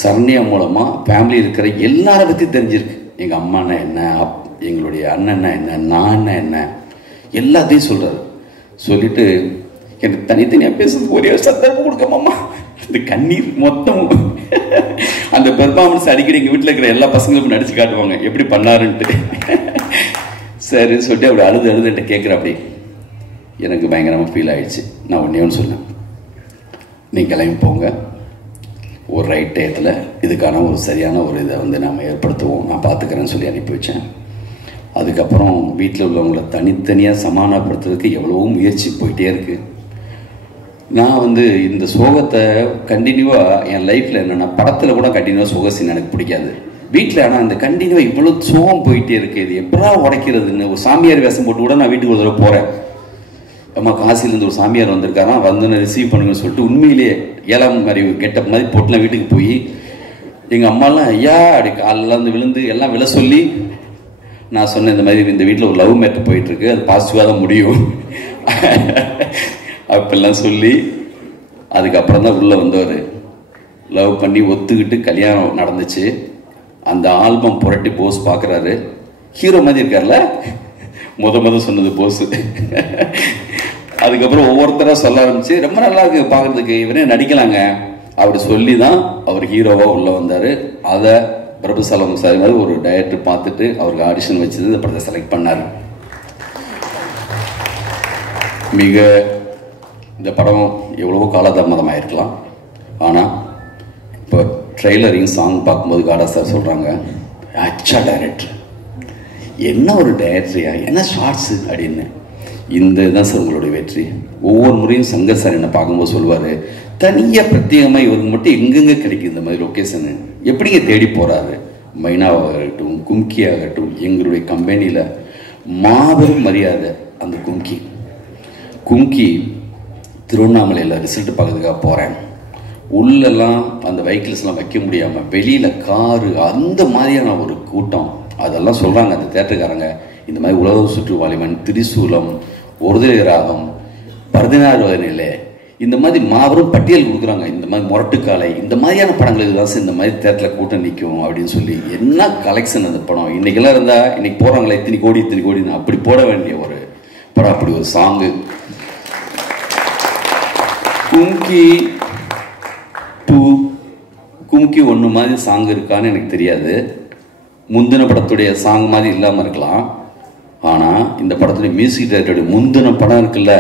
சரண்யா மூலமாக ஃபேமிலி இருக்கிற எல்லாரை பற்றி தெரிஞ்சிருக்கு. எங்கள் அம்மானா என்ன, எங்களுடைய அண்ணன்னா என்ன, நான் என்ன, எல்லாத்தையும் சொல்கிறாரு. சொல்லிட்டு எனக்கு தனித்தனியாக பேசுறது ஒரே சந்தர்ப்பம் கொடுக்கமாம்மா. இந்த கண்ணீர் மொத்தம் அந்த பெர்ஃபார்மன்ஸ் அடிக்கடி எங்கள் வீட்டில் இருக்கிற எல்லா பசங்களுக்கும் நடிச்சு காட்டுவாங்க எப்படி பண்ணாருன்ட்டு. சரின்னு சொல்லிட்டு அப்படி அழுது என்கிட்ட கேட்குற. அப்படி எனக்கு பயங்கரமாக ஃபீல் ஆகிடுச்சு. நான் ஒன்று சொன்னேன், நீ கிளம்பி போங்க, ஒரு ரைட் டயத்தில் இதுக்கான ஒரு சரியான ஒரு இதை வந்து நாம் ஏற்படுத்துவோம், நான் பார்த்துக்கிறேன்னு சொல்லி அனுப்பி வச்சேன். அதுக்கப்புறம் வீட்டில் உள்ளவங்களை தனித்தனியாக சமாதானப்படுத்துறதுக்கு எவ்வளவோ முயற்சி போயிட்டே இருக்குது. நான் வந்து இந்த சோகத்தை கண்டினியூவாக என் லைஃப்பில் என்னென்னா, படத்தில் கூட கண்டினியூவாக சோக சீன் எனக்கு பிடிக்காது. வீட்டில் ஆனால் இந்த கண்டினியூவாக இவ்வளோ சோகம் போயிட்டே இருக்குது, இது எப்படா உடைக்கிறதுன்னு. ஒரு சாமியார் வேஷம் போட்டு கூட நான் வீட்டுக்கு ஒரு தடவை போகிறேன். அம்மா காசிலேருந்து ஒரு சாமியார் வந்திருக்காராம், வந்து ரிசீவ் பண்ணுங்கன்னு சொல்லிட்டு உண்மையிலேயே 7ஆம் மாதிரி கெட்டப் மாதிரி போட்டுலாம் வீட்டுக்கு போய் எங்கள் அம்மாலாம் ஐயா அப்படி காலெல்லாம் வந்து விழுந்து எல்லாம் விழ சொல்லி நான் சொன்னேன், இந்த மாதிரி இந்த வீட்டில் ஒரு லவ் மேட்டர் போயிட்டுருக்கு, அது பாசிட்டிவாக தான் முடியும் அப்பெல்லாம் சொல்லி அதுக்கப்புறம் தான் உள்ளே வந்தவர். லவ் பண்ணி ஒத்துக்கிட்டு கல்யாணம் நடந்துச்சு. அந்த ஆல்பம் புரட்டி போஸ் பார்க்குறாரு, ஹீரோ மாதிரி இருக்கார்ல, முத சொன்னது போஸு. அதுக்கப்புறம் ஒவ்வொருத்தராக சொல்ல ஆரம்பிச்சு, ரொம்ப நல்லா இருக்கு பார்க்குறதுக்கு, இவரே நடிக்கலாங்க அப்படி சொல்லி தான் அவர் ஹீரோவாக உள்ளே வந்தார். அதை பிரபுசலம் சார் மாதிரி ஒரு டைரக்டர் பார்த்துட்டு அவருக்கு ஆடிஷன் வச்சது இந்த படத்தை செலக்ட் பண்ணார். இந்த படம் எவ்வளவோ காலதாமதமாக இருக்கலாம், ஆனால் இப்போ ட்ரெய்லரிங் சாங் பார்க்கும்போது காடா சார் சொல்கிறாங்க, அச்சா டைரக்டர், என்ன ஒரு டைரக்டரியா, என்ன ஷார்ட்ஸு அப்படின்னு. இந்த இதுதான் சார் உங்களுடைய வெற்றி. ஒவ்வொரு முறையும் சங்கர் சார் என்னை பார்க்கும்போது சொல்லுவார், தனியாக பிரத்யேகமாக இவருக்கு மட்டும் எங்கெங்கே கிடைக்கும் இந்த மாதிரி லொக்கேஷனு, எப்படிங்க தேடி போகிறாரு. மைனாவாகட்டும், கும்கி ஆகட்டும், எங்களுடைய கம்பெனியில் மாபெரும் மரியாதை. அந்த கும்கி திருவண்ணாமலையில் ரிசல்ட் பார்க்கறதுக்காக போகிறேன். உள்ளெல்லாம் அந்த வெஹிக்கிள்ஸ்லாம் வைக்க முடியாமல் வெளியில் காரு, அந்த மாதிரியான ஒரு கூட்டம். அதெல்லாம் சொல்கிறாங்க அந்த தேட்டருக்காரங்க, இந்த மாதிரி உலக சுற்றுவாலிமன், திரிசூலம், ஒருதலை ராகம், 16 வயதிலே, இந்த மாதிரி மாபெரும் பட்டியல் கொடுக்குறாங்க. இந்த மாதிரி முரட்டுக்காலை, இந்த மாதிரியான படங்களுக்கு தான் இந்த மாதிரி தேட்டரில் கூட்டம் நிற்கும் அப்படின்னு சொல்லி. என்ன கலெக்ஷன் அந்த படம். இன்றைக்கெல்லாம் இருந்தால் இன்றைக்கி போகிறாங்களே இத்தனை கோடின்னு அப்படி போட வேண்டிய ஒரு படம். அப்படி ஒரு சாங்கு. கும்கி 1 மாதிரி சாங் இருக்கான்னு எனக்கு தெரியாது. முந்தின படத்துடைய சாங் மாதிரி இல்லாமல் இருக்கலாம், ஆனால் இந்த படத்துடைய மியூசிக் டைரக்டருடைய முந்தின படம் இருக்குல்ல,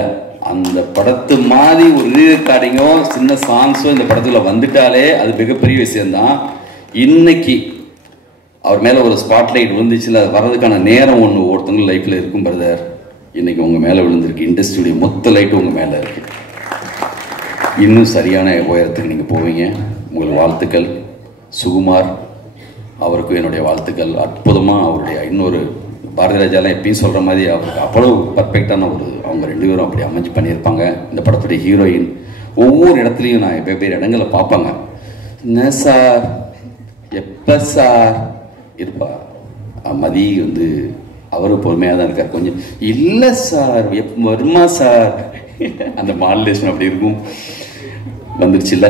அந்த படத்து மாதிரி ஒரு ரீரெக்கார்டிங்கோ சின்ன சாங்ஸோ இந்த படத்தில் வந்துட்டாலே அது மிகப்பெரிய விஷயம்தான். இன்னைக்கு அவர் மேலே ஒரு ஸ்பாட்லைட் விழுந்துச்சுல, வர்றதுக்கான நேரம் ஒன்று ஒருத்தவங்க லைஃப்பில் இருக்கும் பிரதர். இன்னைக்கு உங்கள் மேலே விழுந்திருக்கு, இண்டஸ்ட்ரியுடைய மொத்த லைட்டும் உங்கள் மேலே இருக்கு. இன்னும் சரியான உயரத்துக்கு நீங்கள் போவீங்க. உங்கள் வாழ்த்துக்கள். சுகுமார் அவருக்கும் என்னுடைய வாழ்த்துக்கள். அற்புதமாக அவருடைய இன்னொரு பாரதி ராஜாலாம் எப்பயும் சொல்கிற மாதிரி அவருக்கு அவ்வளோ பர்ஃபெக்டான ஒரு, அவங்க 2 பேரும் அப்படி அமைஞ்சு பண்ணியிருப்பாங்க. இந்த படத்துடைய ஹீரோயின் ஒவ்வொரு இடத்துலையும் நான் வெவ்வேறு இடங்களை பார்ப்பாங்க. என்ன சார், எப்போ சார் இருப்பா, மதி வந்து அவரும் பொறுமையாக தான் இருக்கார். கொஞ்சம் இல்லை சார் வருமா சார் அந்த மாடுலேஷன் அப்படி இருக்கும். வந்துருச்சுல்ல.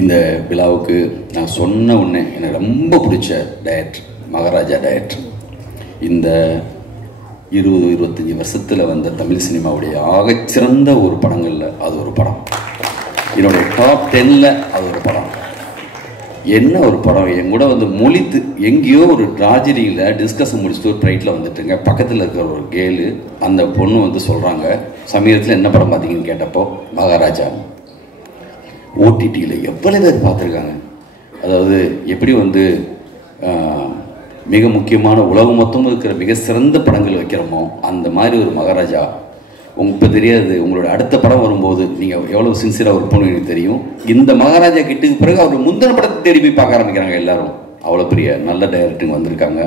இந்த விழாவுக்கு நான் சொன்ன உடனே எனக்கு ரொம்ப பிடிச்ச டைரக்டர் மகாராஜா டைரக்டர். இந்த 20-25 வருஷத்தில் வந்த தமிழ் சினிமாவுடைய ஆகச்சிறந்த ஒரு படங்களில் அது ஒரு படம். என்னுடைய டாப் 10ல் அது ஒரு படம். என்ன ஒரு படம்! என் கூட வந்து மொழித்து எங்கேயோ ஒரு ட்ராஜடியில் டிஸ்கஷன் முடிச்சுட்டு ஒரு ப்ரைட்டில் வந்துட்டுங்க. பக்கத்தில் இருக்கிற ஒரு கேளு அந்த பொண்ணு வந்து சொல்கிறாங்க, சமீபத்தில் என்ன படம் பார்த்தீங்கன்னு கேட்டப்போ மகாராஜா. ஓடிடியில் எவ்வளோ பேர் பார்த்துருக்காங்க. அதாவது எப்படி வந்து மிக முக்கியமான உலகம் மொத்தமும் இருக்கிற மிக சிறந்த படங்கள் வைக்கிறோமோ அந்த மாதிரி ஒரு மகாராஜா. இப்போ தெரியாது, உங்களோட அடுத்த படம் வரும்போது நீங்கள் எவ்வளோ சின்சியராக ஒர்க் பண்ணுவீங்க எனக்கு தெரியும். இந்த மகாராஜா கிட்டுக்கு பிறகு அவர் முந்தின படத்தை தேடி போய் பார்க்க ஆரம்பிக்கிறாங்க எல்லாரும். அவ்வளோ பெரிய நல்ல டைரக்டருங்க வந்திருக்காங்க.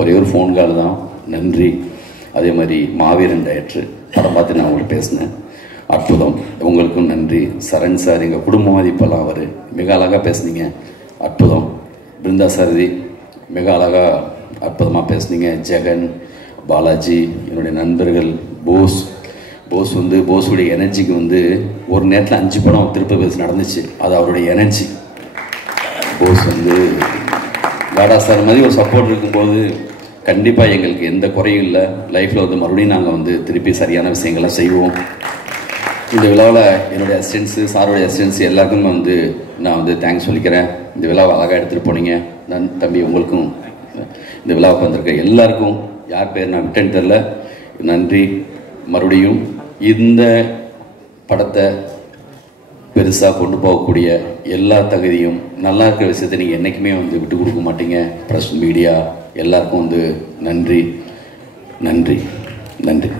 ஒரே ஒரு ஃபோன் கால் தான், நன்றி. அதே மாதிரி மாவீரன் டைரக்டர் படம் பார்த்து நான் உங்களுக்கு பேசினேன், அற்புதம். உங்களுக்கும் நன்றி. சரண் சார் எங்கள் குடும்ப மதிப்பெல்லாம் அவர் மிக அழகாக பேசுனீங்க, அற்புதம். பிருந்தா சாரதி மிக அழகாக அற்புதமாக பேசுனீங்க. ஜெகன், பாலாஜி, என்னுடைய நண்பர்கள், போஸ் வந்து போஸுடைய எனர்ஜிக்கு வந்து ஒரு நேரத்தில் 5 படம் திருப்ப பேச நடந்துச்சு. அது அவருடைய எனர்ஜி. போஸ் வந்து காடா சார் மாதிரி ஒரு சப்போர்ட் இருக்கும்போது கண்டிப்பாக எங்களுக்கு எந்த குறையும் இல்லை. லைஃப்பில் வந்து மறுபடியும் நாங்கள் வந்து திருப்பி சரியான விஷயங்கள்லாம் செய்வோம். இந்த விழாவில் என்னுடைய அசிஸ்டன்ஸு, சாருடைய அசிஸ்டன்ஸ் எல்லாருக்கும் வந்து நான் வந்து தேங்க்ஸ் சொல்லிக்கிறேன். இந்த விழாவை அழகாக எடுத்துகிட்டு போனீங்க. நான் தம்பி உங்களுக்கும் இந்த விழாவுக்கு வந்திருக்க எல்லாருக்கும் யார் பேர் நான் விட்டேன்னு தெரில, நன்றி. மறுபடியும் இந்த படத்தை பெருசாக கொண்டு போகக்கூடிய எல்லா தகுதியும் நல்லா இருக்கிற விஷயத்தை நீங்கள் என்றைக்குமே வந்து விட்டு கொடுக்க மாட்டீங்க. ப்ரெஸ் மீடியா எல்லாருக்கும் வந்து நன்றி நன்றி நன்றி.